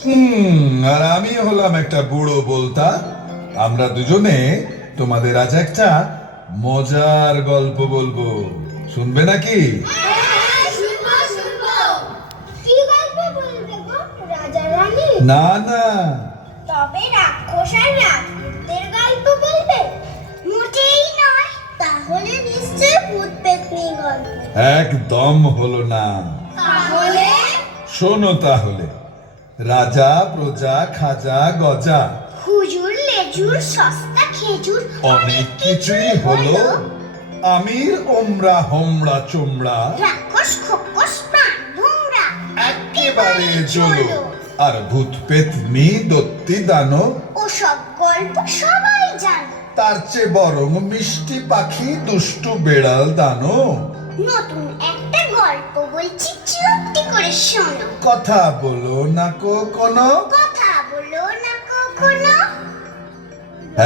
আর আমি হলাম একটা বুড়ো বলতা। আমরা দুজনে তোমাদের আজ একটা মজার গল্প বলবো, শুনবে নাকি? কি গল্প বলবে গো, রাজা রানী? না না, তবে রাক্ষস আর রাজপুতদের গল্প বলবে? মোটেই নয়। তাহলে নিশ্চয় ভূত পেতনি গল্প। একদম হলো না। তাহলে শোনো তাহলে, রাজা প্রজা খাজা গজা হুজুর লেজুর সস্তা খেজুর অনেক কিছুই হলো। আমির ওমরা হোমরা চোমড়া রাক্ষস খোকস প্রাণ ভোমরা একেবারে চলো। আর ভূত পেতনি দত্তি দানব ওসব গল্প সবাই জানে। তার চেয়ে বরং মিষ্টি পাখি দুষ্টু বেড়াল দানব। নতুন একটা গল্প বলছি, চুপটি করে শোনো। কথা বলো না কোনো। কথা বলো না কখনো।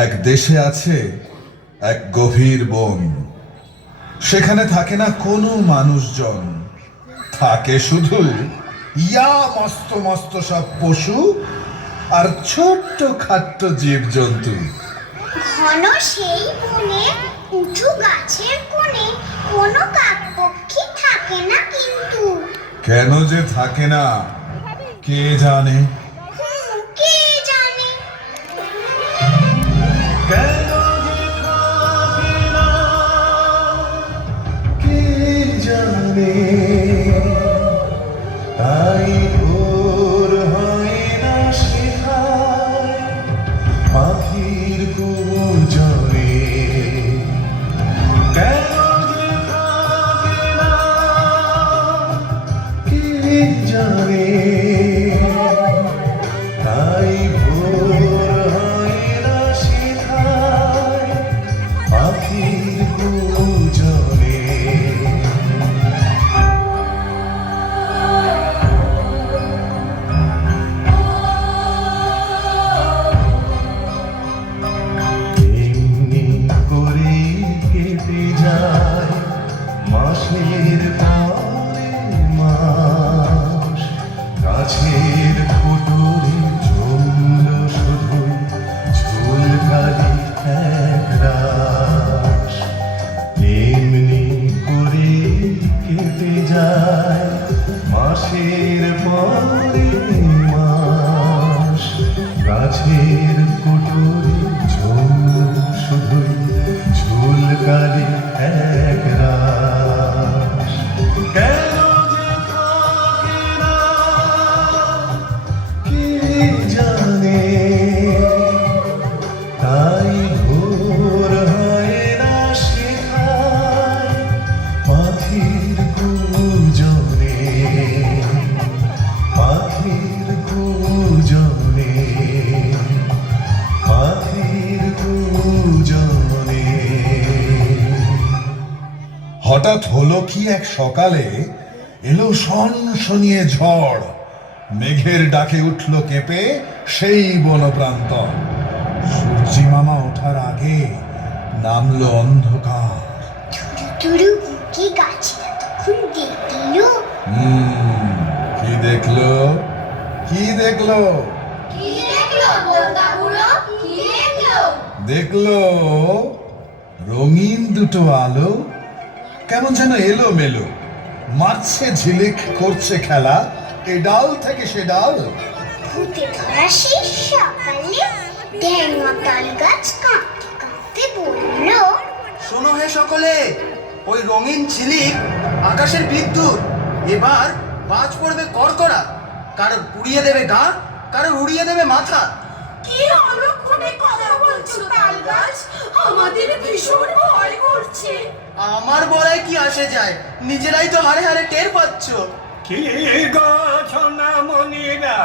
এক দেশে আছে এক গভীর বন। সেখানে থাকে না কোনো মানুষজন, থাকে শুধু ইয়া মস্ত মস্ত সব পশু আর ছোট্ট খাট্ট জীবজন্তু। ঘন সেই বনে উঁচু গাছের কোণে কোনো কাকপক্ষী থাকে না কিন্তু। কেন যে থাকে না কে জানে। কে জানে? কেন যে থাকে না কে জানে। তাই ভোর হয় না শেখায় পাখির গুঞ্জনে। কেন যে থাকে না কে জানে। তাই ভোর হয় না শেখায় পাখির গুঞ্জনে। এমনি করে কেটে যায় মাসের পরে মাস। গাছের ফুটরে জমল শুধু ঝুলকালি এক রাস। এমনি করে কেটে যায় মাসের পরে মাস। গাছের ফুটরে জমল শুধু ঝুলকালি এক রাস। কেন যে থাকে না কে জানে। তাই ভোর হয় না শেখায় পাখির গুঞ্জনে। পাখির গুঞ্জনে। পাখির গুঞ্জনে। হঠাৎ হলো কি এক সকালে এলো শনশনিয়ে ঝড়। মেঘের ডাকে উঠল কেঁপে সেই বনপ্রান্তর। সূর্যি মামা ওঠার আগে নামলো অন্ধকার। তুরু বুকি গাছটা তখন দেখল। কি দেখলো? কি দেখলো? কি দেখলো বোলতা বুড়ো? কি দেখলো? দেখলো রঙিন দুটো আলো, কেমন যেন এলো মেলো, মারছে ঝিলিক, করছে খেলা এ ডাল থেকে সে ডাল। ভূতে ধরা সেই সকালে ঢেঙা তাল গাছ কাঁপতে কাঁপতে বলল, শোনো হে সকলে, ওই রঙিন ঝিলিক আকাশের বিদ্যুৎ। এবার বাজ পড়বে কড়কড়া, কারোর পুড়িয়ে দেবে গা, কারোর উড়িয়ে দেবে মাথা। কি অলক্ষণে কথা বলছো তাল গাছ? আমাদের ভীষণ ভয় করছে। আমার বলায় কি আসে যায়, নিজেরাই তো হারে হারে টের পাচ্ছ। কি গো সোনামণিরা,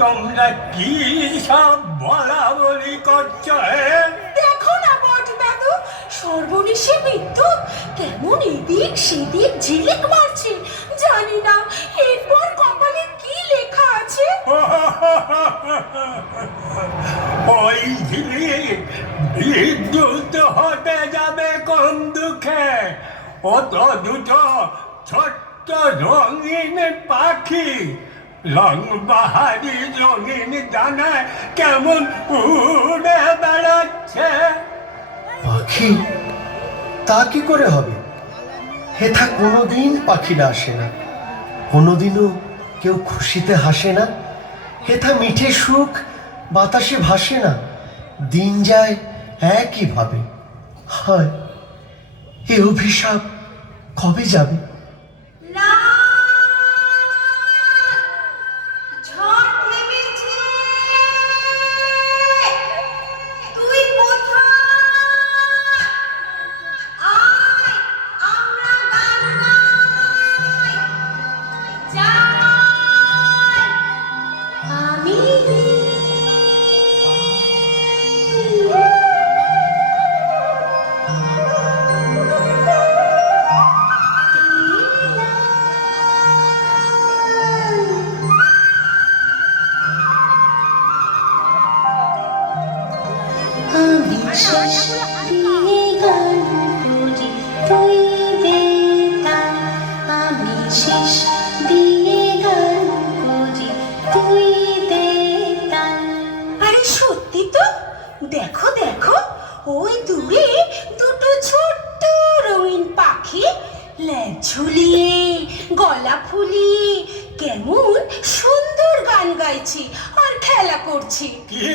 তোমরা কি সব বলা বলি করছো? দেখো না বট দাদু, সর্বনেশে বিদ্যুৎ কেমন এদিক সেদিক ঝিলিক মারছে। জানি না এরপর কপালে কি লেখা আছে। ওই ঝিলিক বিদ্যুৎ হতে যাবে কোন দুঃখে? ও তো দুটো ছোট্ট রঙিন পাখি রং বাহারি রঙিন ডানায় কেমন উড়ে বেড়াচ্ছে। পাখি? তা কি করে হবে? হেথা কোনোদিন পাখিরা আসে না, কোনোদিনও কেউ খুশিতে হাসে না। হেথা মিঠে সুখ বাতাসে ভাসে না, দিন যায় একইভাবে। হায়, এ অভিশাপ কবে যাবে? ঝড় থেমেছে। তুই কোথায়? আয়, আমরা গান গাই। যাই, আমি আমি শেষ দিয়ে গান করি তুই দে তাল, আমি শেষ দিয়ে গান করি তুই দে তাল। আরে সত্যি তো, দেখো দেখো, ওই দূরে দুটো ছোট্ট রঙিন পাখি লেজ ঝুলিয়ে গলা ফুলিয়ে কেমন সুন্দর গান গাইছে আর খেলা করছে। কি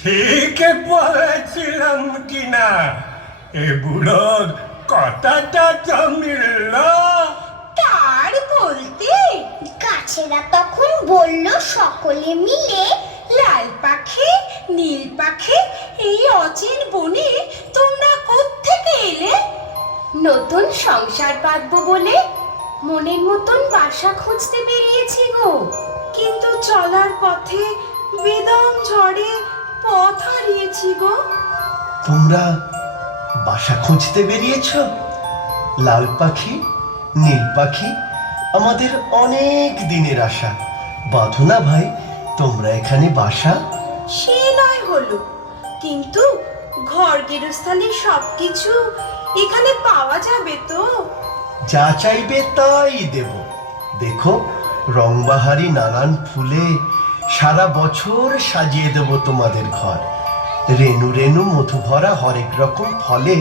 ঠিক বলেছিলাম কিনা? এ বুড়োর কথাটা তো মিলল। তার বলতে গাছেরা তখন বলল সকলে মিলে, লাল পাখি নীল পাখি এই অচিন বনে তোমরা কোত্থেকে এলে? নতুন সংসার বাঁধবো বলে মনের মতন বাসা খুঁজতে বেরিয়েছি গো। কিন্তু চলার পথে বেদম ঝড়ে পথ হারিয়েছি গো। তোমরা বাসা খুঁজতে বেরিয়েছ? লাল পাখি, নীল পাখি, আমাদের অনেক দিনের আশা। বাঁধো না ভাই তোমরা এখানে বাসা। সে নয় হলো, কিন্তু ঘর গেরস্থালির সবকিছু এখানে পাওয়া যাবে তো? যা চাইবে তাই দেব। দেখো, রংবাহারি নানান ফুলে সারা বছর সাজিয়ে দেব তোমাদের ঘর। রেণু রেণু মধু ভরা হরেক রকম ফলে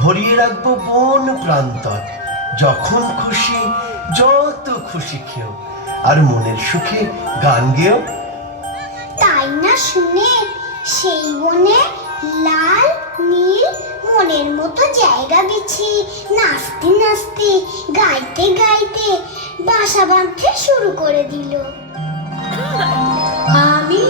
ভরিয়ে রাখবো বন প্রান্তর। যখন খুশি যত খুশি খেও, আর মনের সুখে গান গেও। তাই না শুনে সেই বনে লাল নীল মনের মতো জায়গা বিছিয়ে নাচতে নাচতে গাইতে গাইতে বাসা বাঁধতে শুরু করে দিল। আমি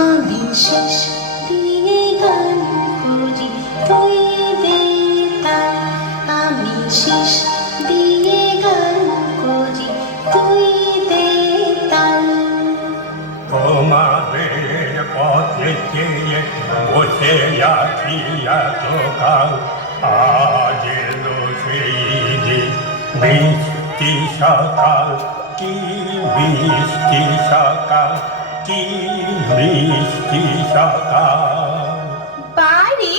আমি শেষ দিয়ে গান করি তুই দে তাল, আমি শেষ দিয়ে গান করি তুই দে তাল। তোমাদের পথে চেয়ে বসে আছি এতকাল, আজ এলো সেই দিন, মিষ্টি সকাল, কি মিষ্টি সকাল, কি মিষ্টি সকাল। বারে,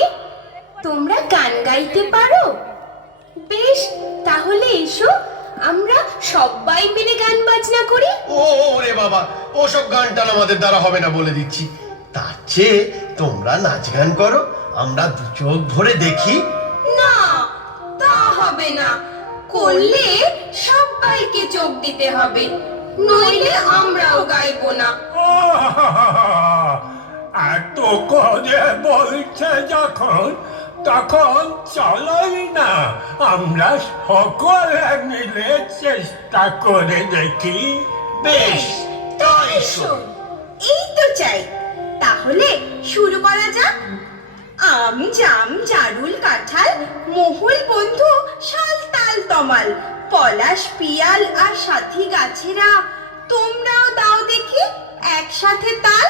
তোমরা গান গাইতে পারো? বেশ, তাহলে এসো আমরা সবাই মিলে গান বাজনা করি। ওরে বাবা, ওসব গান টান আমাদের দ্বারা হবে না বলে দিচ্ছি। তার চেয়ে তোমরা নাচ গান করো, আমরা দু চোখ ভরে দেখি। না, তা হবে না। করলে সবাইকে চোখ দিতে হবে, নইলে আমরাও গাইবো না। এত করে বলছে যখন, তখন চলোই না আমরা সকলে মিলে চেষ্টা করে দেখি। বেশ, তাই এসো। এই তো চাই, তাহলে শুরু করা যাক। আম জাম জারুল কাঁঠাল মহুল বন্ধু শাল তাল তমাল, পলাশ পিয়াল আর সাথী গাছেরা, তোমরাও দাও দেখি একসাথে তাল।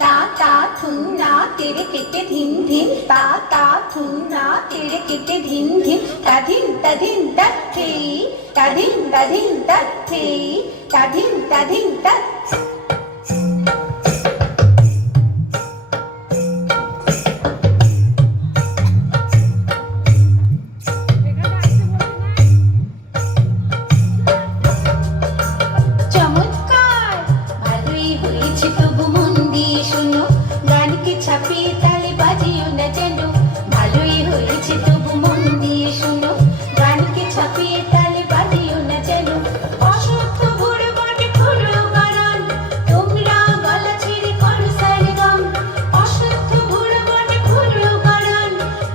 ता ता थुन ना तेरे किटे धिन धिन ता ता थुन ना तेरे किटे धिन धिन ताधिन ताधिन तथे ताधिन ताधिन तथे ताधिन ताधिन तथे চমৎকার ভালোই হয়েছে তবু মন দিয়ে শোনো গানকে ছাপিয়ে তালে বাজিও না যেন ভালোই হয়েছে তবু মন দিয়ে শোনো গানকে ছাপিয়ে তালে বাজিও না যেন অসত্য ভোরে বটে খুঁড়ো কারণ তোমরা গলা ছেড়ে করো সারেগাম অসত্য ভোরে বটে খুঁড়ো কারণ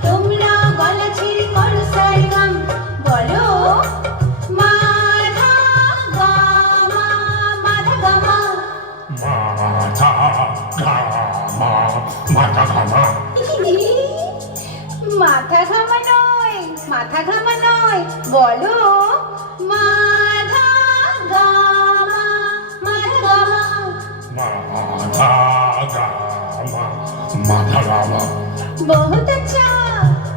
তোমরা গলা ছেড়ে করো সারেগাম বলো মাধা গামা মাধা গামা মাথা ঘামা মাথা ঘামা নয় মাথা ঘামা নয় বলো মাধা গামা মাধা গামা মাথা ঘামা বহুত আচ্ছা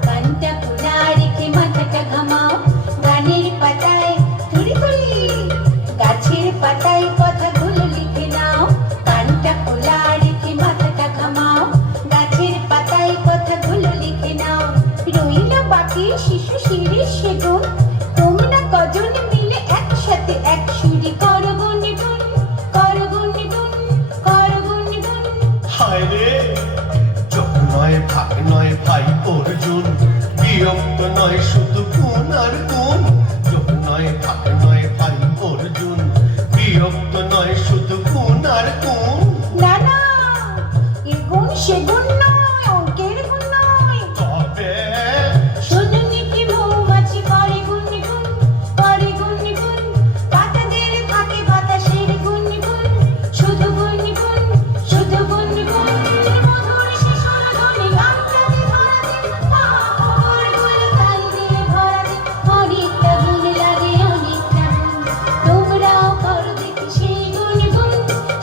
গানটা খোলা রেখে মাথাটা ঘামাও গানের পাতায় তুড়ি তুড়ি গাছের পাতায় কথাগুলো লিখে নাও গানটা খোলা রেখে মাথাটা ঘামাও গাছের পাতায় কথাগুলো লিখে নাও রইল বাকি শিশু শিরে সেগুন তোমরা কজন মিলে একসাথে এক সুরে করো গুনগুন করো গুনগুন করো গুনগুন হায় রে যোগ নয় ভাগ নয় ভাই অর্জুন বিরক্ত নয় শুধু গুণ আর গুণ যোগ নয় ভাগ নয় ভাই অর্জুন বিরক্ত নয় শুধু গুণ আর গুণ না না এ গুণ সে গুণ নয় অঙ্কের গুণ নয় তবে শোনো নিকি মৌমাছি করে গুণ গুণ করে গুণ গুণ পাতাদের ফাঁকে বাতাসের গুণ গুণ শুধু গুণ গুণ শুধু গুণ গুণ মধুর শিশুর ধ্বনি গানটাতে ধরা দে পাপড়গুলো তাল দিয়ে ভরা দে অনেকটা গুণ লাগে অনেকটা গুণ তোমরাও করো দেখি সেই গুণ গুণ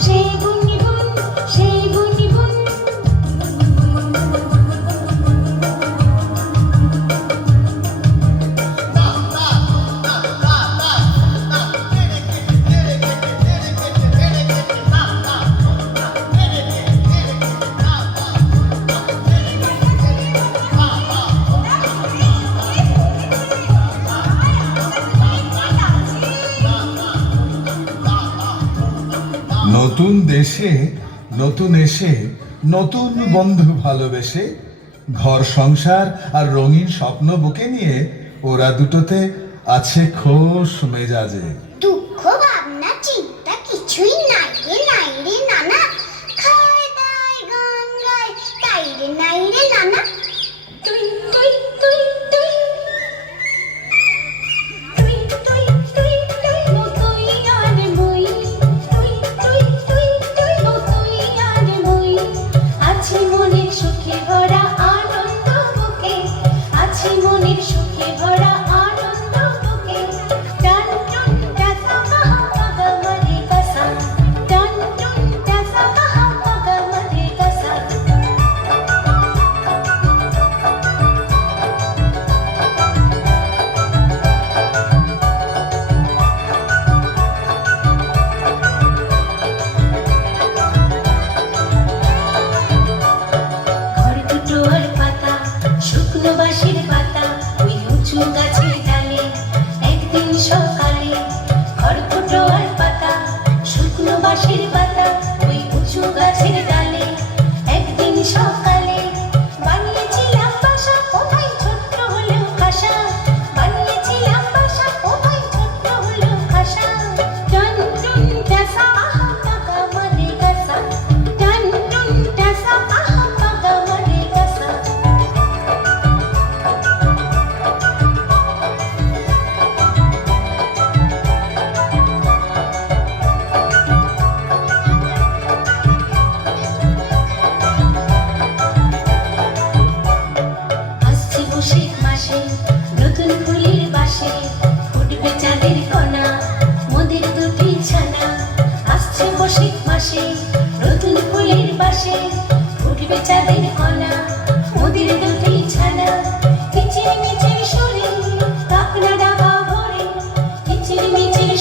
সেই গুণ গুণ সেই গুণ গুণ নতুন দেশে নতুন এসে নতুন বন্ধু ভালোবেসে ঘর সংসার আর রঙিন স্বপ্ন বুকে নিয়ে ওরা দুটোতে আছে খোশ মেজাজে দুঃখ ভাবনা চিন্তা কিছুই নাই রে নানা খায় দায় গান গায় নাই রে নানা তুই তুই তুই তুই তুই তুই তুই তুই মতই আর মই তুই তুই তুই তুই মতই আর মই আছে মনের সুখে ভরা আনন্দ বুকে আছে মনের সুখে ভরা আনন্দ বুকে টান টুন টাকা মা গা মা রে গা সা টান টুন টাকা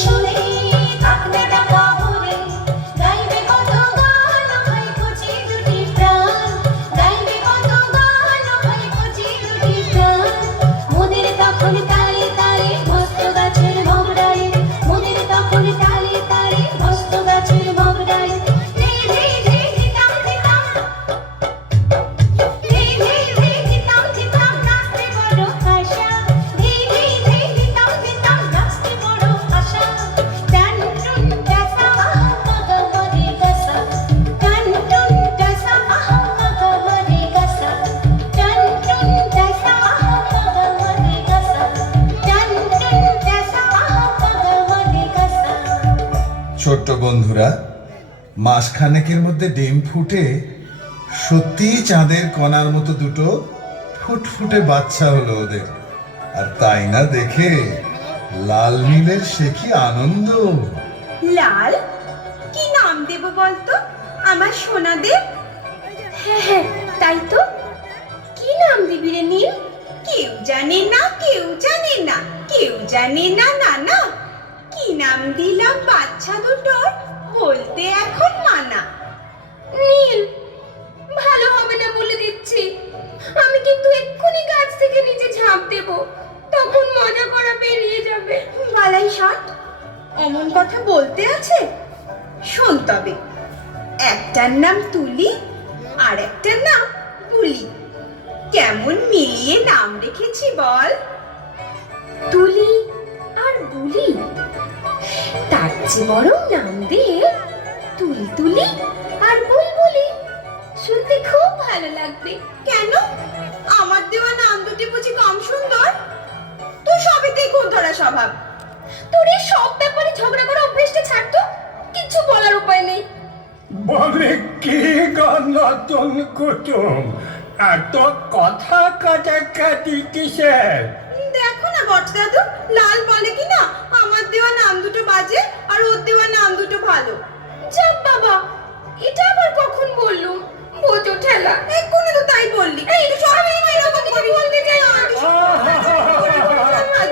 সুরে থাকবে টাকা ভরে গাইবে কত গান ভাই কচি দুটি প্রাণ গাইবে কত গান ভাই কচি দুটি প্রাণ মোদের তখন তালে তালে মস্ত গাছের মগডালে মোদের তখন তালে তালে মস্ত গাছের মগডালে ধে ধে ধে দিতাম দিতাম ধে ধে ধে দিতাম দিতাম নাচতে বড় আশা ধে ধে ধে দিতাম দিতাম নাচতে বড় আশা টান টুন টাসা মগহরে গাসা টান টুন টাসা মগহরে গাসা টান টুন টাসা মগহরে গাসা টান টুন টাসা মগহরে গাসা। ছোট্ট বন্ধুরা, মাসখানেকের মধ্যে ডিম ফুটে সত্যিই চাঁদের কণার মতো দুটো ফুটফুটে বাচ্চা হলো ওদের। আর তাই না দেখে লাল নীলের সে কি আনন্দ! লাল, কি নাম দেব বলতো আমার সোনা দেব? হ্যাঁ হ্যাঁ, তাই তো। কি নাম দিবি রে নীল? কেউ জানে না, কেউ জানে না, কেউ জানে না নানা। কি নাম দিলাম বাচ্চা দুটোর বলতে এখন মানা। নীল, ভালো হবে না বলে দিচ্ছি। আমি কিন্তু এক্ষুনি গাছ থেকে নিচে ঝাঁপ দেব, তখন মজা করা বেরিয়ে যাবে। বালাই ষাট, অমন কথা বলতে আছে? শোন তবে, একটার নাম তুলি আর একটার নাম বুলি। কেমন মিলিয়ে নাম রেখেছি বল? তুলি আর বুলি, তার চেয়ে বরং নাম দে তুলতুলি আর বুলবুলি। শুনতে খুব ভালো লাগবে। কেন? আমার দেওয়া নাম দুটি বুঝি কম সুন্দর? তুই সবেতেই খুব ধরা স্বভাব। তোর এই সব ব্যাপারে ঝগড়া করা অভ্যেসটা ছাড় তো, কিছু বলার উপায় নেই। বলে কি গো নতুন কুটুম, এত কথা কাটাকাটি কিসের? দেখো না বট দাদু, লাল বলে কি না আমার দেওয়া নাম দুটো বাজে আর ওর দেওয়া নাম দুটো ভালো। যাক বাবা, এটা আবার কখন বললুম? বোঝো ঠেলা। এক্ষুনি তো তাই বললি। এই সবই এরকম করে বলতে চাই না।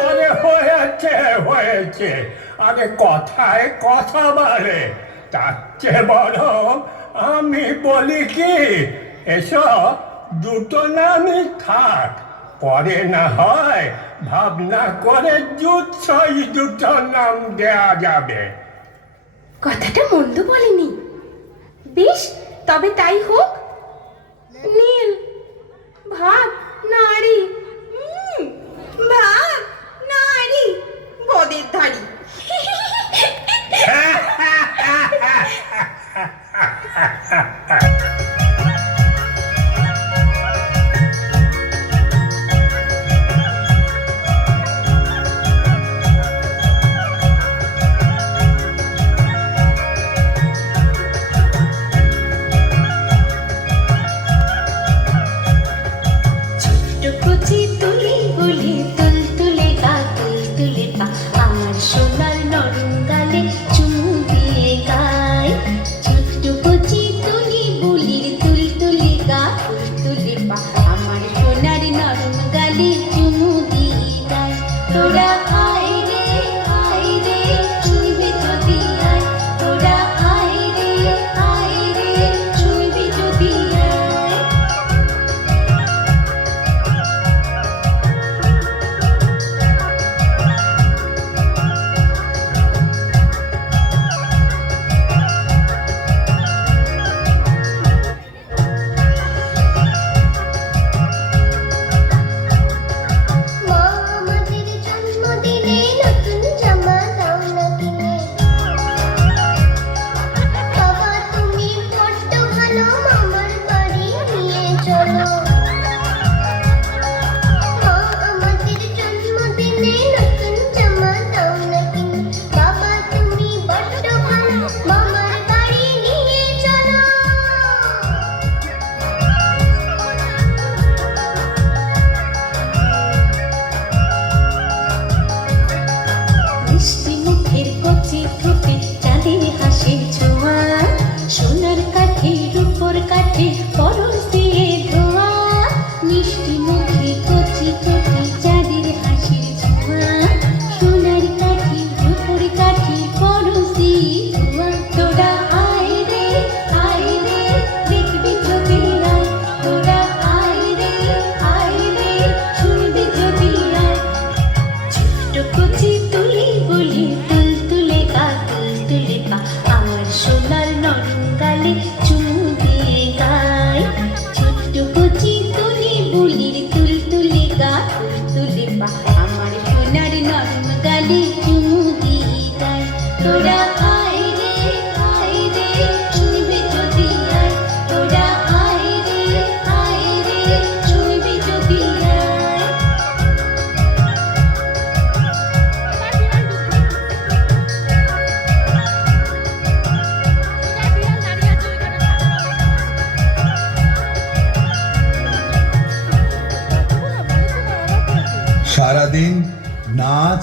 আরে হয়েছে হয়েছে, আরে কথায় কথা বলে। তার চেয়ে বরং আমি বলি কি, এসব দুটো নামই থাক, পরে না হয় ভাবনা করে জুৎসই দুটো নাম দেয়া যাবে। কথাটা মন্দ বলেনি। বেশ, তবে তাই হোক। নীল, ভাব নারী। ভাব নারী, বদের ধারি। কুচি তুলি বুলি তুলতুলে গা তুলতুলে পা আমার সোনার নরম গালে চুমু দিয়ে গায়। ছোট্ট কুচি তুলি বুলির তুলতুলে গা তুলতুলে পা আমার সোনার নরম গালে চুমু দিয়ে গায়। তোরা আয় রে চুমবি যদি আয়, তোরা আয় রে চুমবি যদি আয়।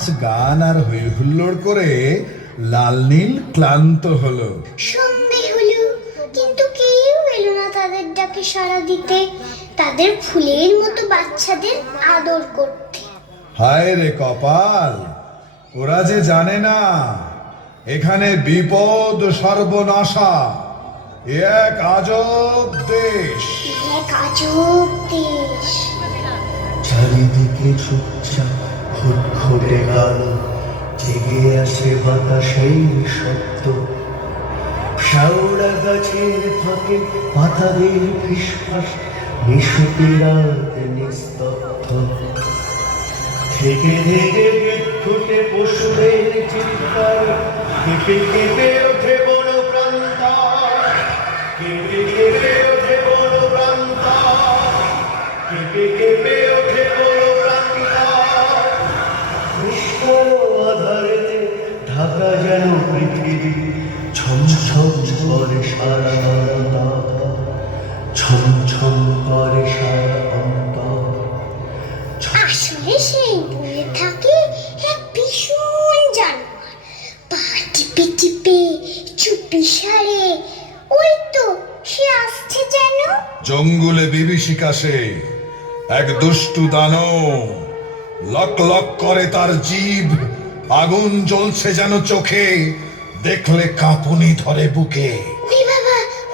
নাচ গান আর হই হুল্লোড় করে লাল নীল ক্লান্ত হলো। সন্ধে হলো, কিন্তু কেউ এলো না তাদের ডাকে সাড়া দিতে, তাদের ফুলের মতো বাচ্চাদের আদর করতে। হায় রে কপাল, ওরা যে জানে না এখানে বিপদ সর্বনাশা, এ এক আজব দেশ। এক আজব দেশ। চারিদিকে চুপচাপ খুটখুটে গান, জেগে আসে বাতাসেই শব্দ। শাওড়া গাছের ফাঁকে পাতাদের ফিসফাস, নিশুতি রাত নিস্তব্ধ। থেকে থেকে বিক্ষুটে পশুদের চিৎকার, কেঁপে কেঁপে ওঠে বড় প্রান্তর, কেঁপে কেঁপে ওঠে বড় প্রান্তর, কেঁপে কেঁপে ওঠে বড় প্রান্তর। কৃষ্ণ আধারেতে ঢাকা যেন পৃথিবী, ছমছম করে সারা অন্তর, ছমছম করে সারা অন্তর। আসলে সেই বলে থাকে এক ভীষণ জানোয়ার, পা টিপে টিপে চুপি সারে। ওই তো সে আসছে যেন। জঙ্গলে বিভীষিকাশে এক দুষ্টু দানব, লক লক করে তার জিভ, আগুন জ্বলছে যেন চোখে, দেখলে কাঁপুনি ধরে বুকে।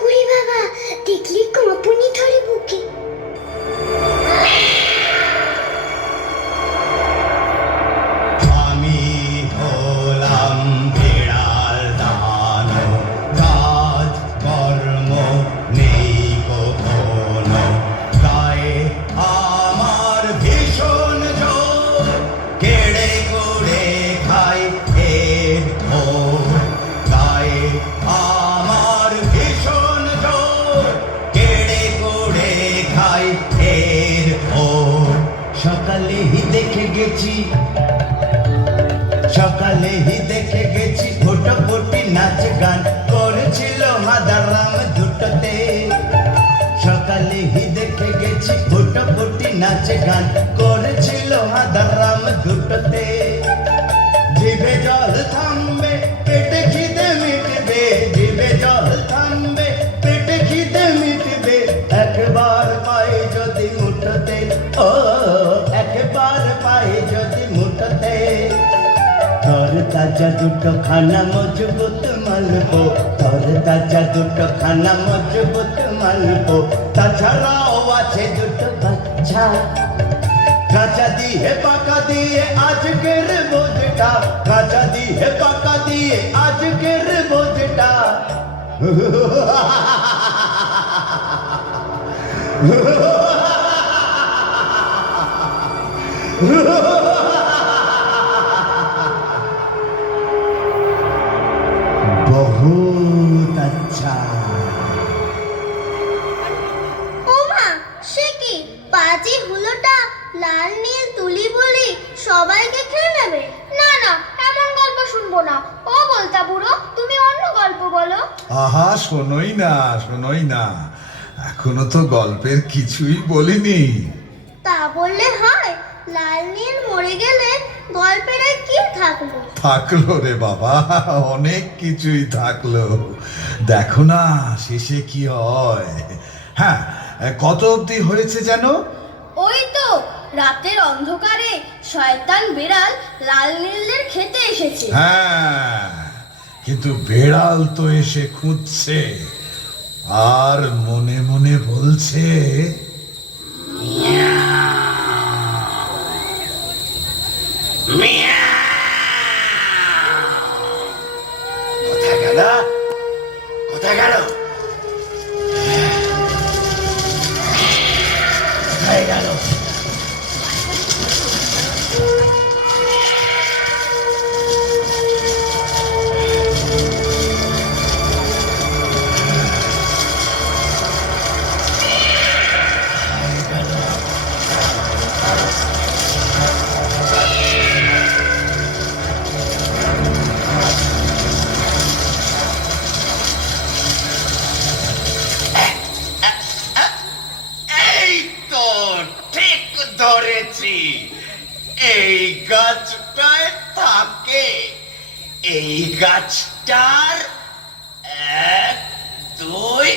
ওরে বাবা, দেখলি কাঁপুনি ধরে বুকে। আমি হলাম বিড়াল দানব, কাজ কর্ম নেই কখনো, গায়ে আমার ভীষণ জোর, কেড়ে করে খাই এর ভোর। গায়ে আমার ভীষণ জোর, কেড়ে করে খাই এর ভোর। সকালেই দেখে গেছি, সকালেই দেখে গেছি ফোটাফুটি নাচ গান করেছিল হাদারাম দুটোতে। সকালেই দেখে গেছি ফোটাফুটি নাচ গান করেছিল হাদারাম দুটোতে। জিভে জল থামবে, পেটে খিদে মিটবে, জিভে জল থামবে, পেটে খিদে মিটবে, একবার পায়ে যদি মুঠোতে, ও একবার পায়ে যদি মুঠোতে। তর তাজা দুটো খানা মজবুত মালবো, তর তাজা দুটো খানা মজবুত মালবো। তাছাড়াও আছে দুটো বাচ্চা, কাঁচা দিয়ে পাকা দিয়ে আজকের বোঝটা, কাঁচা দিয়ে পাকা দিয়ে আজকের বোঝটা। বহুত আচ্ছা। ওমা, সে কি পাজি হুলোটা লাল নীল তুলি বলি সবাইকে খেয়ে নেবে? না না, এমন গল্প শুনবো না। ও বলতা বুড়ো, তুমি অন্য গল্প বলো। আহা, শোনোই না, এখনো তো গল্পের কিছুই বলিনি। তা বললে হয়? লাল নীল মরে গেলে গল্পের আর কি থাকলো? থাকলো রে বাবা, অনেক কিছুই থাকলো। দেখো না শেষে কি হয়। হ্যাঁ, কত অবধি হয়েছে যেন? ওই তো রাতের অন্ধকারে শয়তান বিড়াল লাল নীলদের খেতে এসেছে। হ্যাঁ, কিন্তু বেড়াল তো এসে খুঁজছে আর মনে মনে বলছে, কোথায় গেল, কোথায় গেল, কোথায় গেল? এই গাছটার 1 2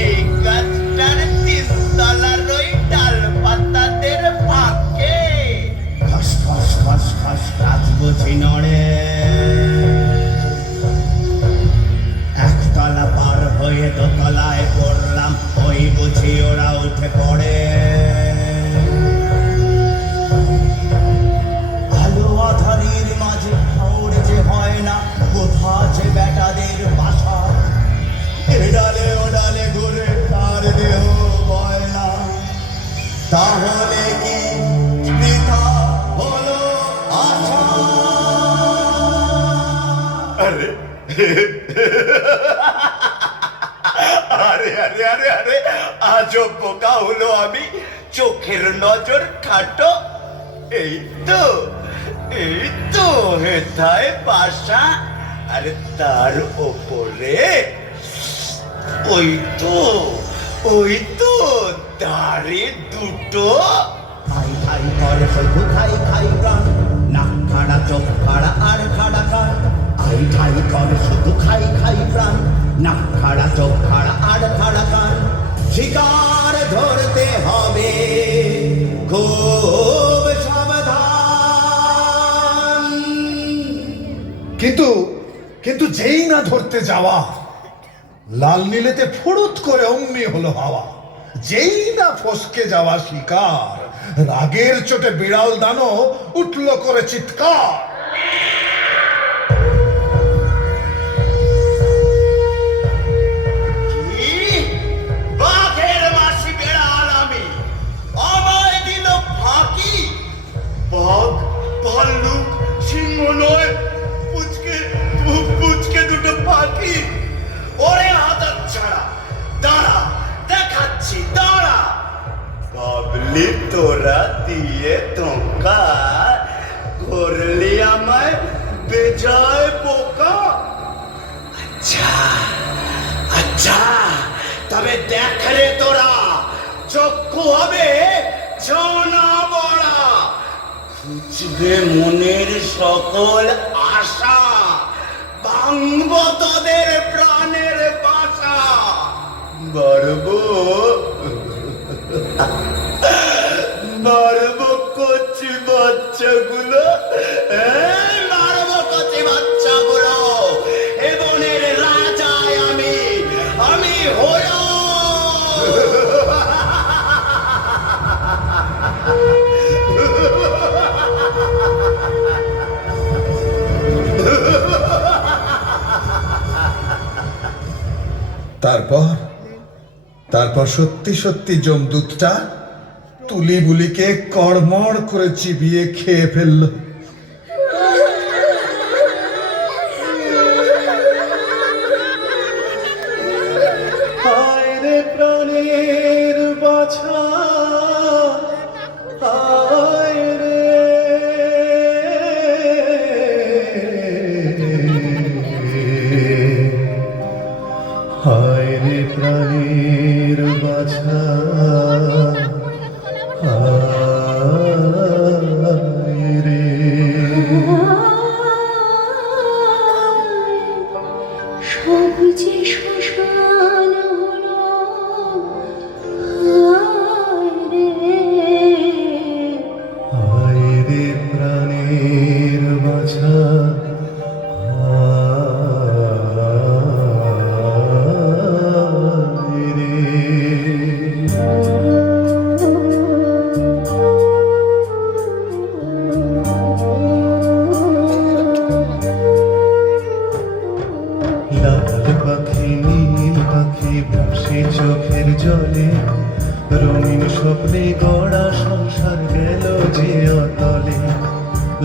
এই গাছটার 3 তলার ওই ডাল পাতাদের ফাঁকে খস খস খস খস কাজ বুঝি নড়ে, একতলা পার হয়ে দোতলায় পড়লাম, ওই বুঝি ওরা উঠে পড়ে। আলো আধারের মাঝে ঠাউর যে হয় না, কোথা যে বেটাদের বাসা, এডালে ওডালে ঘুরে তার দেহ বয় না, তাহলে কি বৃথা হলো আশা? আরে আরে আরে আরে আরে আজব বোকা হলো আমি, চোখের নজর খাটো। এই তো হেথায় বাসা, আর তার ওপরে ওই তো দাঁড়ে দুটো। খাই খাই করে শুধু খাই খাই প্রাণ, নাক খাড়া চোখ খাড়া আর খাড়া কান। খাই খাই করে শুধু খাই খাই প্রাণ, নাক খাড়া চোখ খাড়া আর খাড়া কান। শিকার ধরতে হবে খুব সাবধান। কিন্তু যেই না ধরতে যাওয়া, লাল নীলেতে ফুরুত করে অমনি হলো হাওয়া। যেই না ফসকে যাওয়া শিকার, রাগের চোটে বিড়াল দানো উঠল করে চিৎকার। বাঘের মাসি বেড়াল আমি, আমায় দিল ফাঁকি। বাঘ ভাল্লুক সিংহ নয়, পুচকে দুটো পাখি। ওরে হাতার ছাড়া, দাঁড়া দেখাচ্ছি দাঁড়া। ভাবলি তোরা দিয়ে তোকা, করলি আমায় বেজায় বোকা। আচ্ছা তবে দেখ রে তোরা, চক্ষু হবে জানা বড়া, খুঁজবে মনের সকল আশা, ভাঙব তোদের প্রাণের বাসা। মারবো কচি বাচ্চাগুলো, মারবো কচি বাচ্চাগুলো। এ বনের রাজায় আমি হলো। তারপর সত্যি সত্যি যমদূতটা তুলি বুলিকে কড়মড় করে চিবিয়ে খেয়ে ফেলল। হায় রে প্রাণের বাছা, হায় রে হায় রে প্রাণের বাছা, হায় রে। সব যে শ্মশান হলো, হায় রে। হায় রে প্রাণের বাছা, হায় রে। লাল পাখি নীল পাখি ভাসে চোখের জলে, রঙিন স্বপ্নে গড়া সংসার গেল যে অতলে।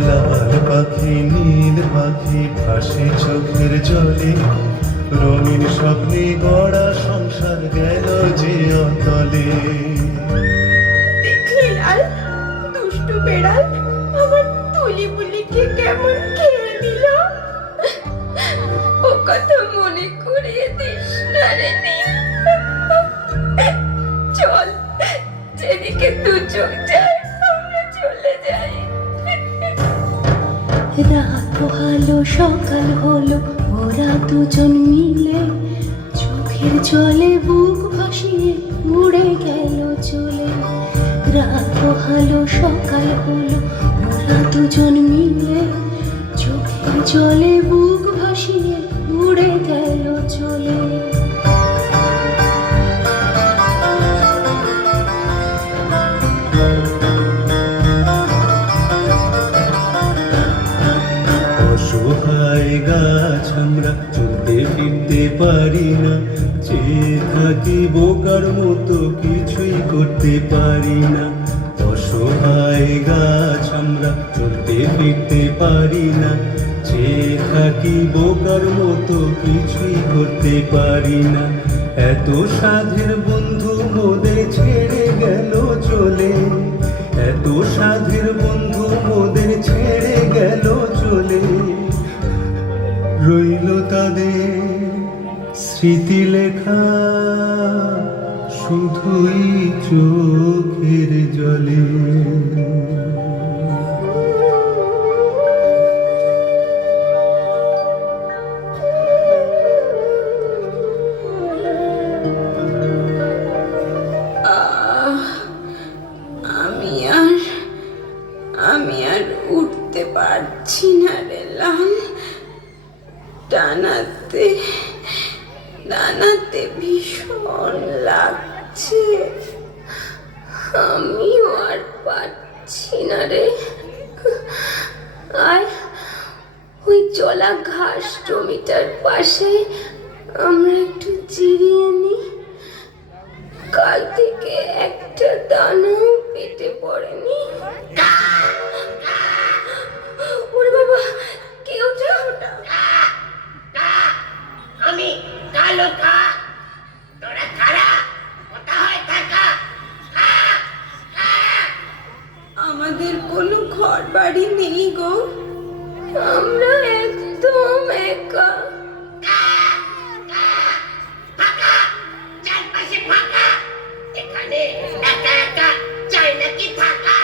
লাল পাখি নীল পাখি ভাসে চোখের জলে, রঙিন স্বপ্নে গড়া সংসার গেল যে অতলে। দেখলি লাল, দুষ্টু বেড়াল আমার তুলি বুলিকে কেমন খেয়ে দিল। ও কথা মনে করিয়ে দিস না রে নীল। চল, যেদিকে দু চোখ যায় আমরা চলে যাই। রাত পোহালো সকাল হলো ওরা দুজন মিলে চোখের জলে বুক ভাসিয়ে উড়ে গেল চলে। রাত পোহালো সকাল হলো ওরা দুজন মিলে চোখের জলে বুক ভাসিয়ে উড়ে গেল চলে। অসহায় গাছ আমরা চলতে ফিরতে পারি না, চেয়ে থাকি বোকার মতো কিছুই করতে পারি না। অসহায় গাছ আমরা চলতে ফিরতে পারি না, চেয়ে থাকি বোকার মতো কিছুই করতে পারি না। এত সাধের বন্ধু মোদের ছেড়ে গেল চলে, এত সাধের বন্ধু মোদের ছেড়ে গেল চলে। রইল তাদের স্মৃতি লেখা শুধুই চোখের জলে। আমি আর উঠতে পারছি না রে লাল। ডানাতে ভীষণ লাগছে, আমিও আর পারছি না রে। আর ওই জলা ঘাস জমিটার পাশে আমরা একটু জিরিয়ে নিই। কাল থেকে একটা দানাও পেটে পড়েনি। ওরে বাবা, কে ওটা? আমি কালো কা, তোরা কারা? কোথায় থাকা? আমাদের কোনো ঘর বাড়ি নেই গো, আমরা একদম একা। ফাঁকা, চারপাশে ফাঁকা, এখানে একা একা চাই নাকি থাকা?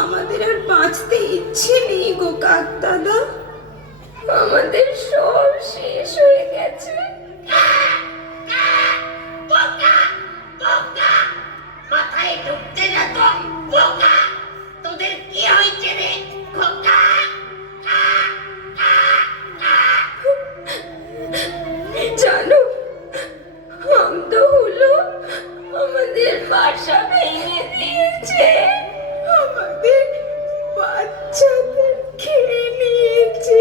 আমাদের আর বাঁচতে ইচ্ছে নেই গো কাক দাদা, আমাদের সব শেষ হয়ে গেছে। মাথায় ঢুকতে না তো বোকা, তোদের কি হয়েছে রে খোকা? জানো, আমদা হলো আমাদের বাসা ভেঙে দিয়েছে, আমাদের বাচ্চাদের খেয়ে নিয়েছে।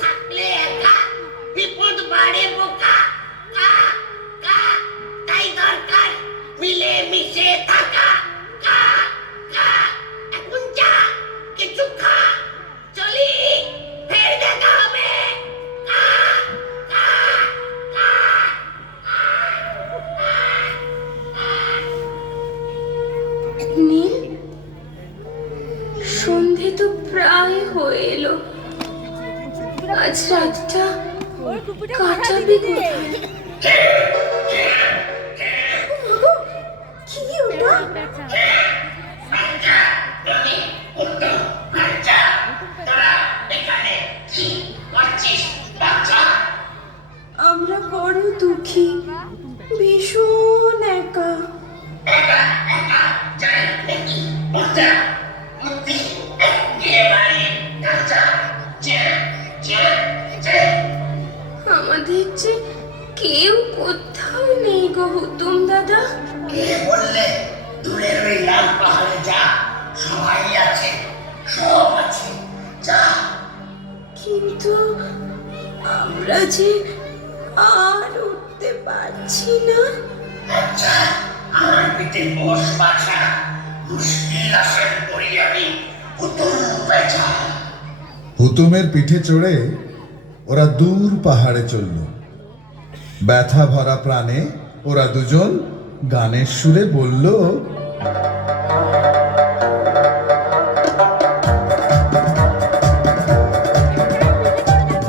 থাকলে একা বিপদ বাড়ে বোকা, তাই দরকার মিলে মিশে থাকা। এখন যা, কিছু খা, চলি, ফের দেখা হবে। নীল, সন্ধে তো প্রায় হয়ে এলো, আজ রাতটা কাটাবি কোথায়? কি ওটা? আমরা বড় দুঃখী, ভীষণ একা। আমাদের যে কেউ কোথাও নেই গো হুতুম দাদা। কে বললে? দূরের ওই লাল পাহাড়ে যা, সবাই আছে, সব আছে, যা। কিন্তু আমরা যে আর উঠতে পারছি না। আচ্ছা, আমার পিঠে বস বাছা, মুশকিল আসেন করি আমি হুতুম বেচা। হুতুমের পিঠে চড়ে ওরা দূর পাহাড়ে চলল। ব্যথা ভরা প্রাণে ওরা দুজন গানের সুরে বলল,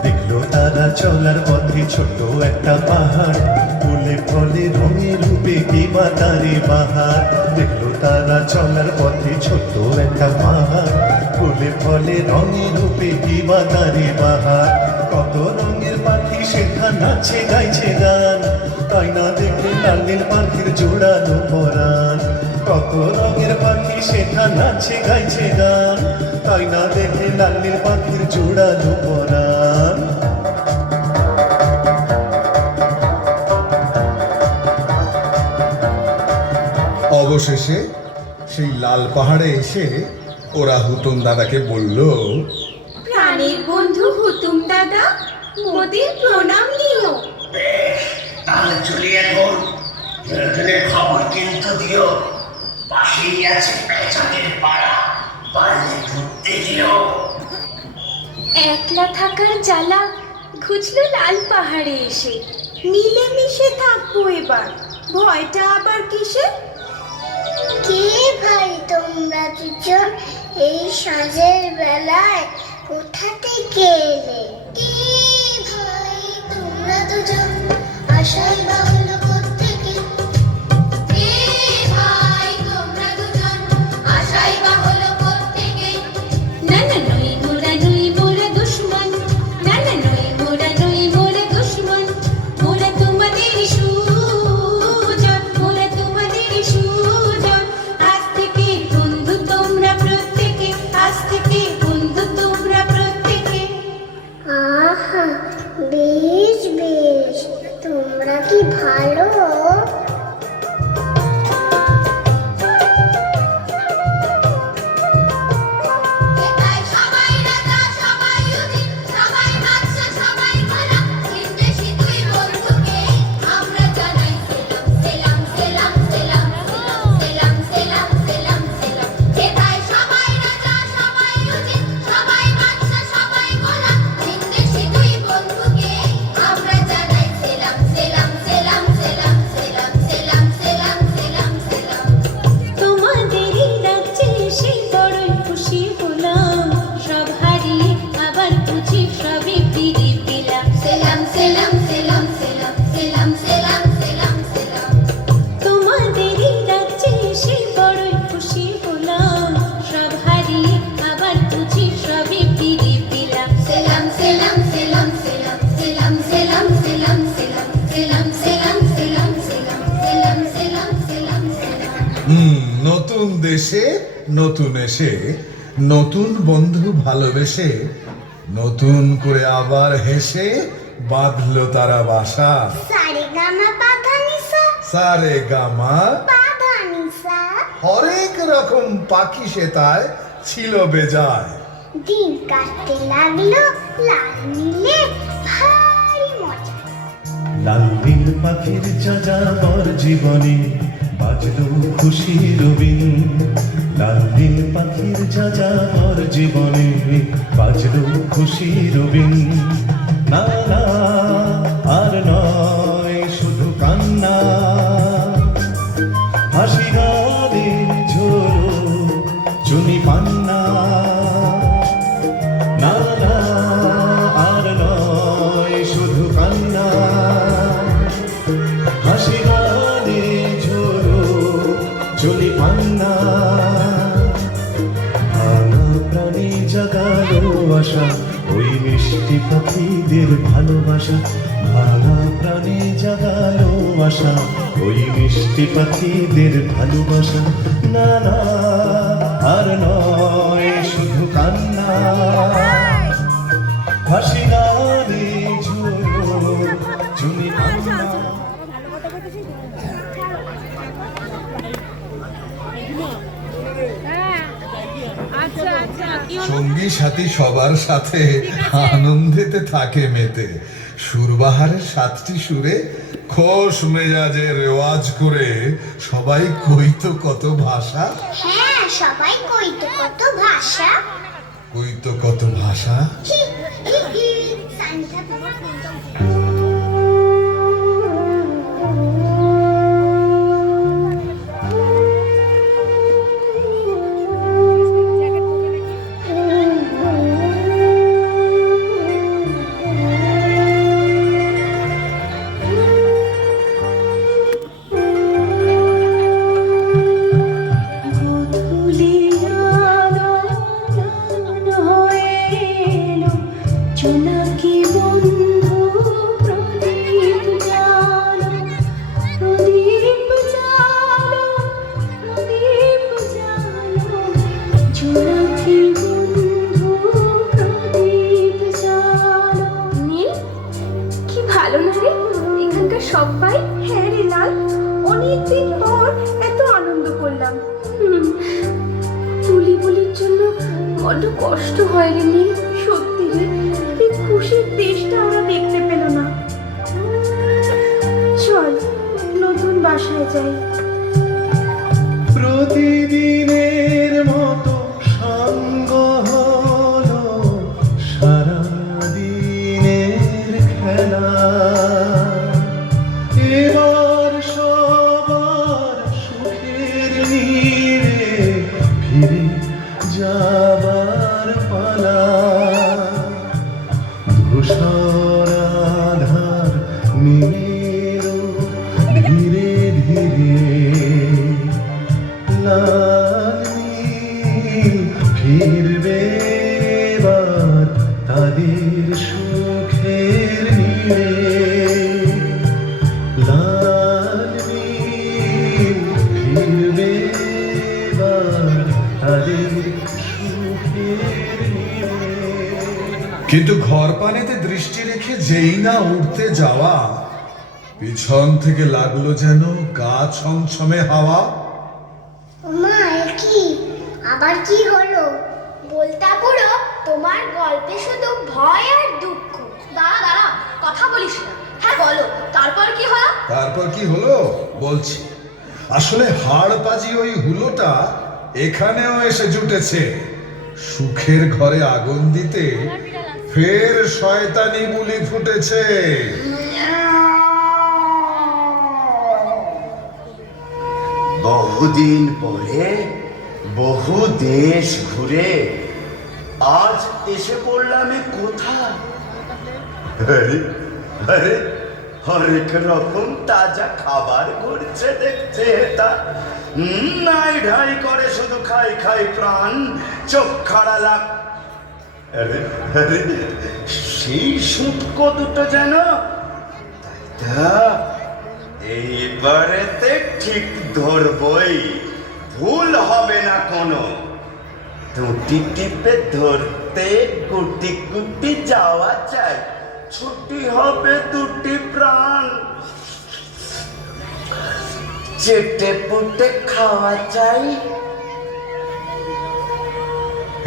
দেখলো তারা চলার পথে ছোট একটা পাহাড়, বলে ফুলে ফলে রঙে রূপে কি বা তারে বাহার, দেখলো তারা চলার পথে ছোট একটা পাহাড়। ফুলে ফলে রঙে রূপে কি বা তারে বাহার, কত রঙের পাখি সেটা নাচে গাইছে গান, তাই না দেখে লাল নীল পাখির জোড়ানো পরাণ। কত রঙের পাখি সেটা নাচে গাইছে গান, তাই না দেখে লাল নীল পাখির জোড়ানো পরাণ। অবশেষে সেই লাল পাহাড়ে এসে ওরা হুতুম দাদাকে বলল, প্রাণের বন্ধু হুতুম দাদা, মোদের প্রণাম নিও। বেশ, তাহলে চলি এখন। প্রয়োজনের খবর কিন্তু দিও। পাশেই আছে পেঁচাদের পাড়া, পারলে ঘুরতে যেও। একলা থাকার জ্বালা ঘুচলো লাল পাহাড়ে এসে। মিলেমিশে থাকবো এবার, ভয়টা আবার কিসে? কে ভাই তোমরা দুজন এই সাঁঝের বেলায় কোথা থেকে এলে? কে ভাই তোমরা দুজন আশাই বা হলো কোত্থেকে? কে ভাই তোমরা দুজন আশাই বা হলো কোত্থেকে? না না নই মোরা দুশ্মন, না না নই মোরা দুশ্মন, মোরা তোমাদের সুজন, মোরা তোমাদের সুজন। আজ থেকে বন্ধু তোমরা প্রত্যেকে, আজ থেকে বন্ধু তোমরা প্রত্যেকে। আহা, বেশ বেশ, তোমরা কি ভালো? তোমাদেরই রাজ্যে এসে বড়ই খুশি হলাম, সব হারিয়ে আবার বুঝি সবে ফিরে পেলাম। সেলাম সেলাম সেলাম সেলাম সেলাম সেলাম সেলাম সেলাম। তোমাদেরই রাজ্যে এসে বড়ই খুশি হলাম, সব হারিয়ে আবার বুঝি সবে ফিরে পেলাম। সেলাম সেলাম সেলাম সেলাম সেলাম সেলাম সেলাম সেলাম সেলাম সেলাম সেলাম সেলাম সেলাম সেলাম সেলাম। নতুন দেশে নতুন এসে নতুন বন্ধু ভালোবেসে নতুন করে আবার হেসে বাঁধলো তারা বাসা। সারেগামা পাধানিসা সারে গামা পাধানিসা। হরেক রকম পাখি সেতায় ছিল বেজায়। দিন কাটতে লাগলো লাল নীলে ভারী মজা। লাল নীল পাখির যাযাবর জীবনে বাজলো খুশির বিন, লাল নীল পাখির যাযাবর জীবনে বাজলো খুশির বিন। না না আর নয় শুধু কান্না, হাসি গানে ঝোড়ো চুনি পান্না। না না আর নয় শুধু কান্না, হাসি গানে ঝোড়ো চুনি পান্না। ভাঙা প্রাণী জাগালো আশা, ওই মিষ্টি পাখিদের ভালোবাসা। ভাঙা প্রাণী জাগালো আশা, ওই মিষ্টি পাখিদের ভালোবাসা। না না আর নয় শুধু কান্না, হাসি গানে ঝোড়ো চুনি পান্না। সঙ্গী সাথী সবার সাথে আনন্দেতে থাকে মেতে। সুরবাহারের 7টি সুরে খোশ মেজাজে রেওয়াজ করে সবাই কইতো কত ভাষা। হ্যাঁ, সবাই কইতো কত ভাষা। কইতো কত ভাষা। হি হি হি সান্তা বাবা। সোনাক্ষী বন্ধু প্রদীপ জ্বালো। নীল, কি ভালো না রে এখানকার সবাই। হ্যাঁ রে লাল, অনেকদিন পর এত আনন্দ করলাম। তুলি বলির জন্য বড্ড কষ্ট হয় রে নীল। সত্যি রে, এই খুশির দেশটা ওরা দেখতে পেল না। চল নতুন বাসায় যাই। প্রতিদিনের মতো সঙ্গ হলো সারাদিনের খেলা, এবার সবার সুখের নীড়ে ফিরে যাবার পালা। ধূসর আধার নীলেরও ধীরে ধীরে লাল নীল ফিরবে এবার তাদের সুখের নীড়ে। লাল নীল ফিরবে এবার তাদের সুখের নীড়ে। কিন্তু ঘর পানেতে দৃষ্টি রেখে যেই না উঠতে যাওয়া, পিছন থেকে লাগলো যেন গা ছমছমে হাওয়া। মা, কি আবার কি হলো? বলতা বুড়ো, তোমার গল্পে শুধু ভয় আর দুঃখ। দাঁড়া দাঁড়া, কথা বলিস না। হ্যাঁ বলো, তারপর কি হলো? তারপর কি হলো বলছি। আসলে হাড় পাজি ওই হুলোটা এখানেও এসে জুটেছে সুখের ঘরে আগুন দিতে। ফের শয়তানি বুলি ফুটেছে। বহুদিন পরে বহু দেশ ঘুরে আজ এসে পড়লাম এ কোথায়? আরে আরে হরেক রকম তাজা খাবার ঘুরছে দেখছে এটা। নাই ঢাই করে শুধু খাই খাই প্রাণ, চোখ খাড়া লাগ। আরে আরে সেই সুটকো দুটো যেন, তা এইবারেতে ঠিক ধরবই, ভুল হবে না কোনো। দুটি টিপে ধরতে গুটি গুটি যাওয়া চাই, ছুটি হবে দুটি প্রাণ। চেটে পুটে খাওয়া চাই।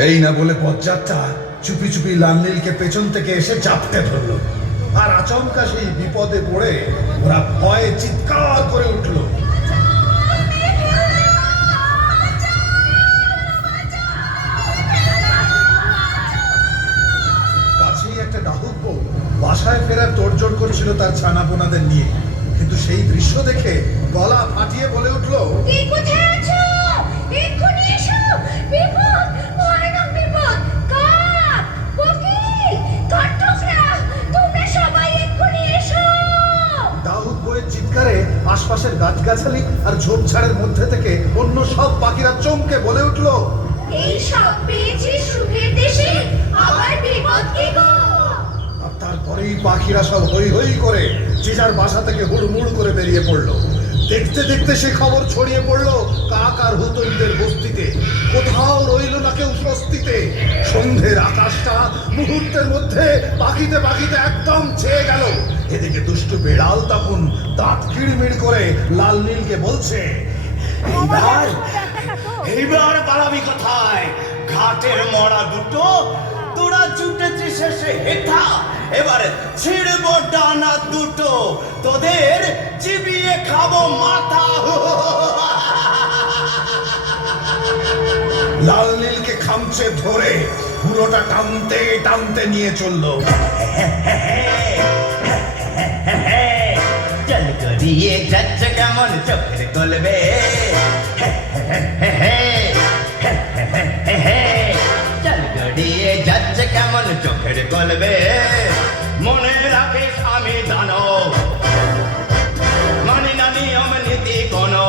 এই না বলে বজ্জাতটা চুপি চুপি লাল নীলকে পেছন থেকে এসে চাপতে ধরলো। আর আচমকা সেই বিপদে পড়ে ওরা ভয়ে চিৎকার করে উঠলো। কাছেই একটা ডাহুক বউ বাসায় ফেরার তোড়জোড় করছিল তার ছানাপোনাদের নিয়ে। কিন্তু সেই দৃশ্য দেখে গলা ফাটিয়ে বলে উঠলো, কে কোথায় আছো? এক্ষুনি এসো, বিপদ, ভয়ানক বিপদ। কাক, কোকিল, কাঠঠোকরা, তোমরা সবাই এক্ষুনি এসো। দাউদ বইয়ের চিৎকারে আশপাশের গাছগাছালি আর ঝোপঝাড়ের মধ্যে থেকে অন্য সব পাখিরা চমকে বলে উঠলো, এই সব পেয়েছিস সুখের দেশে, আবার বিপদ কি গো? আর তারপরেই পাখিরা সব হই হই করে যে যার বাসা থেকে হুড়মুড় করে বেরিয়ে পড়লো। দেখতে দেখতে সে খবর ছড়িয়ে পড়লো কাক আর হুতইদের বস্তিতে। কোথাও রইল না কেউ স্বস্তিতে। সন্ধ্যের আকাশটা মুহূর্তের মধ্যে পাখিতে পাখিতে একদম ছেয়ে গেল। এদিকে দুষ্টু বেড়াল তখন দাঁত কিড়মিড় করে লাল নীলকে বলছে, এইবার এইবার পালাবি কোথায়? ঘাটের মরা দুটো তোরা জুটেছিস শেষে হেঠা, এবারে ছিড়ব ডানা দুটো, তোদের চিবিয়ে খাবো মাথা। লাল নীলকে খামচে ধরে পুরোটা টানতে টানতে নিয়ে চললো। চল গড়িয়ে যাচ্ছে কেমন চোখের গলবে, চল গড়িয়ে যাচ্ছে কেমন চোখের গলবে। মনে রাখিস আমি দানব, মানি না নিয়ম নীতি কোনো।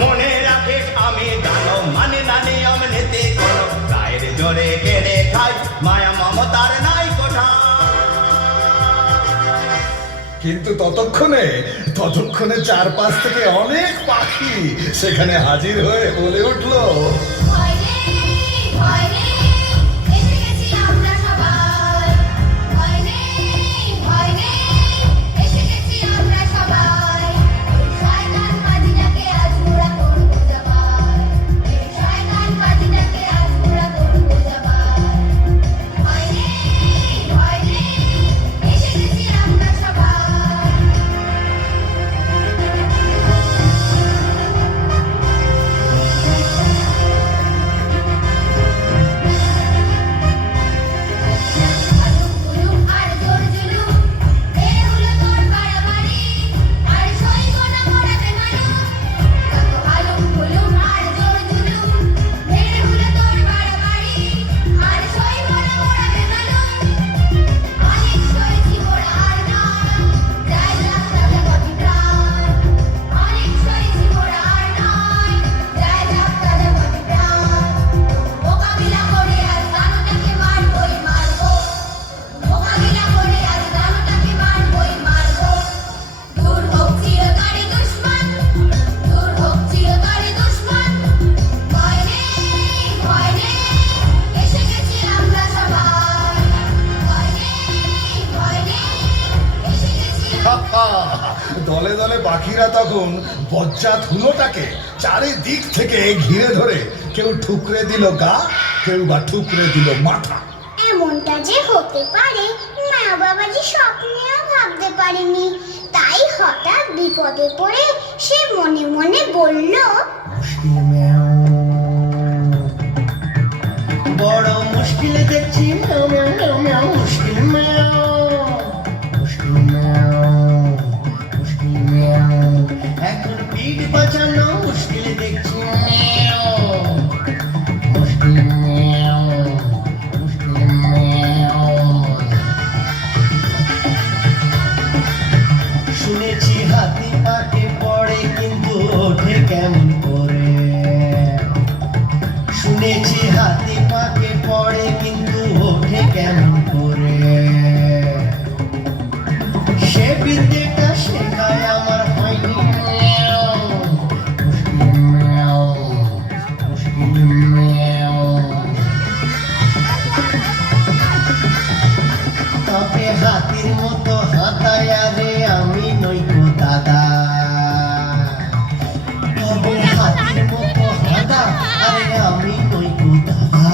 মনে রাখিস আমি দানব, মানি না নিয়ম নীতি কোনো। গায়ের জোরে কেড়ে খাই, মায়া মমতার নাই কোঠা। কিন্তু ততক্ষণে চারপাশ থেকে অনেক পাখি সেখানে হাজির হয়ে বলে উঠলো, পাখিরা তখন বজ্জাত হুলোটাকে চারিদিক থেকে ঘিরে ধরে কেউ ঠুকরে দিল গা, কেউ বা ঠুকরে দিল মাথা। এমনটা যে হতে পারে মা বাবাজি স্বপ্নেও ভাবতে পারেনি। তাই হঠাৎ বিপদে পড়ে সে মনে মনে বলল, মুশকিল ম্যাও, বড় মুশকিল দেখছি, ম্যাও ম্যাও ম্যাও ম্যাও, মুশকিল ম্যাও, মুশকিল ম্যাও, মুশকিল ম্যাও, এখন পিঠ বাঁচানো মুশকিল দেখছি, ম্যাও, মুশকিল ম্যাও, মুশকিল ম্যাও। শুনেছি হাতি পাকে পড়ে কিন্তু ওঠে কেমন করে, শুনেছি হাতি পাকে পড়ে কিন্তু ওঠে কেমন করে, সে বিদ্যেটা শেখায় আমার হয়নি, ম্যাও, মুশকিল ম্যাও, মুশকিল ম্যাও। তবে হাতির মতো হাতায় রে আমি নইকো দাদা, তবে হাতির মতো হাতা আরে আমি নইকো দাদা,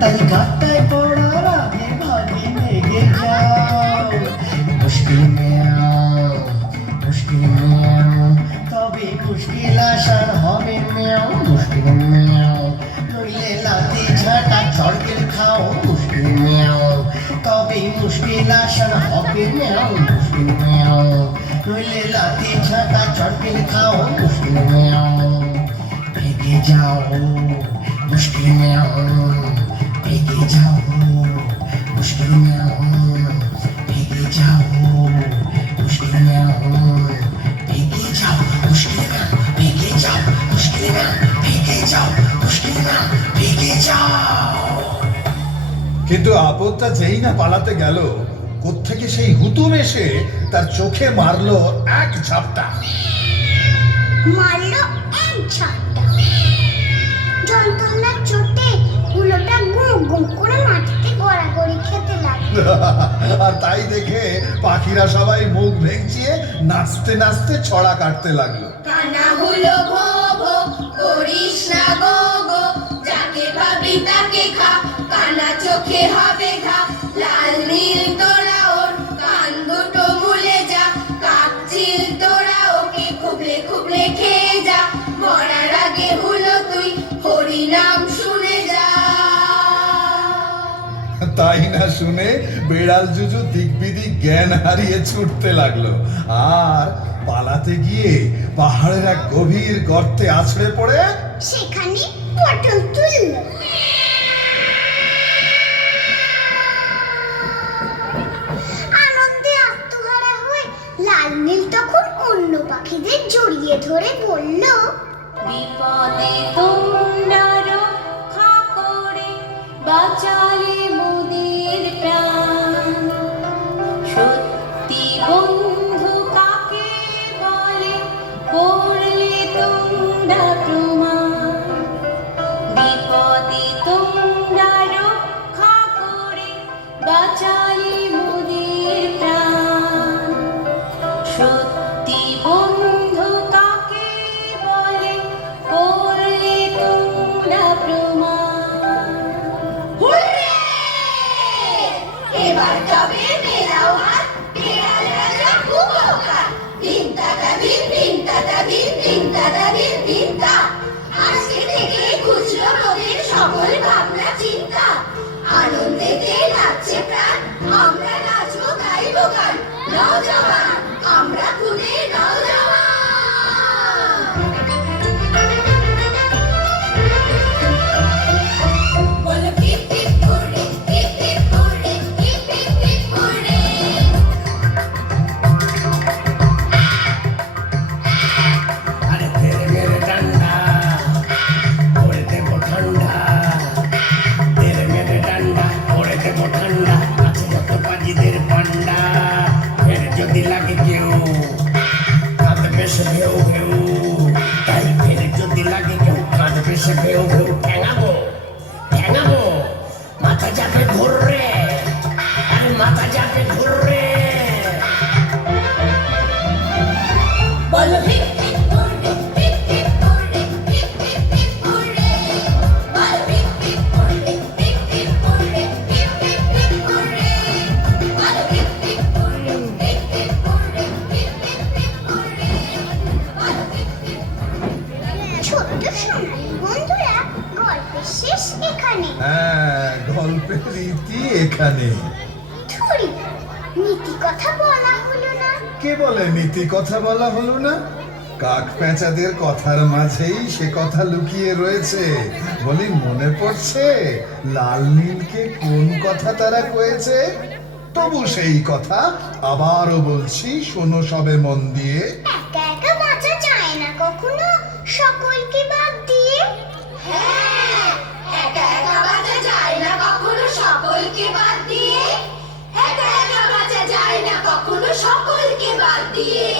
তাই গাটায় পড়ার আগে ভাগে লেগে যাও, মুশকিল ম্যাও, মুশকিল ম্যাও, তবে মুশকিল আসার হবে ম্যাও, মুশকিল ম্যাও, নইলে লাঠি ঝাঁটা চড়কেল খাও, মুশকিল ম্যাও, তবে মুশকিল আসার হবে ম্যাও, মুশকিল ম্যাও, নইলে লাঠি ঝাঁটা চড়কেল খাও, মুশকিল ম্যাও, ভেগে যাও, মুশকিল ম্যাও, ভেগে যাও, মুশকিল ম্যাও, ভেগে যাও, মুশকিল ম্যাও, ভেগে যাও, মুশকিল ম্যাও, ভেগে যাও, মুশকিল ম্যাও, ভেগে যাও, মুশকিল ম্যাও, ভেগে যাও। কিন্তু আপদটা যেই না পালাতে গেল, কোত্থেকে সেই হুতুম এসে তার চোখে মারলো এক ঝাপটা। মারল এক ঝাপটা। যন্ত্রণার চোটে হুলোটা গু গু করে মাটিতে গড়াগড়ি খেতে লাগলো। আর তাই দেখে পাখিরা সবাই মুখ ভেঙচিয়ে নাচতে নাচতে ছড়া কাটতে লাগলো। কানা হলো ভো ভো, করিস না গো গো, যাকে পাবি তাকে খা, কানা চোখে হবে ঘা, লাল নীল তোরা ওর কান দুটো মুলে যা, কাকচিল তোরা ওকে খুবলে খুবলে খেয়ে যা, মরার আগে হলো তুই হরি নাম শুনে যা। তাই না শুনে বেড়াল জুজু দিকবিদিক জ্ঞান হারিয়ে ছুটতে লাগলো, আর পালাতে গিয়ে পাহাড়ের এক গভীর গর্তে আছড়ে পড়ে সেখানে পটল তুলল। আনন্দে আত্মহারা হয়ে লাল নীল তখন অন্য পাখিদের জড়িয়ে ধরে বলল, বিপদে তোমরা রক্ষা করে বাঁচালে মোদের প্রাণ, সত্যি বন্ধু কাকে বলে করলে তোমরা প্রমাণ, বিপদে তোমরা রক্ষা করে বাঁচালে মোদের প্রাণ, সত্যি বন্ধু কাকে বলে করলে তোমরা প্রমাণ। এবার তবে মেলাও হাত, বেড়াল রাজা খুব অকার, দিন তাতা দিন, দিন তাতা দিন, দিন তাতা দিন, দিন তা। আজকে থেকে খুচরো মোদের সকল ভাবনা চিন্তা, আনন্দেতে নাচছে প্রাণ, আমরা নাচবো গাইবো গান, নওজওয়ান আমরা খুদে নওজওয়ান। বলো টিপ টিপ করে, টিপ টিপ করে, টিপ টিপ টিপ করে। আরে তেরে মেরে ডান্ডা করে দেবো ঠান্ডা, তেরে মেরে ডান্ডা করে দেবো ঠান্ডা, আছে যত পাজিদের পান্ডা, ফের যদি লাগে কেউ কাঁদবে সে ভেউ ভেউ, তাই ফের যদি লাগে কেউ কাঁদবে সে ভেউ ভেউ, ঠ্যাঙাবো ঠ্যাঙাবো, মাথা যাবে ঘুররে, আরে মাথা যাবে ঘুররে। এখানে। হ্যাঁ, গল্পের রীতি এখানে। ধুরি, নীতি কথা বলা হলো না। কে বলে নীতি কথা বলা হলো না? কাক পেঁচাদের কথার মাঝেই সে কথা লুকিয়ে রয়েছে। বলি, মনে পড়ছে লাল নীলকে কোন কথা তারা কয়েছে? তবু সেই কথা আবারও বলছি, শোনো সবে মন দিয়ে। একা একা বাঁচা যায় না কখনো সকলকে বাদ দিয়ে। হ্যাঁ, একা একা বাঁচা যায় না কখনো সকলকে বাদ দিয়ে। একা একা বাঁচা যায় না কখনো সকলকে বাদ দিয়ে।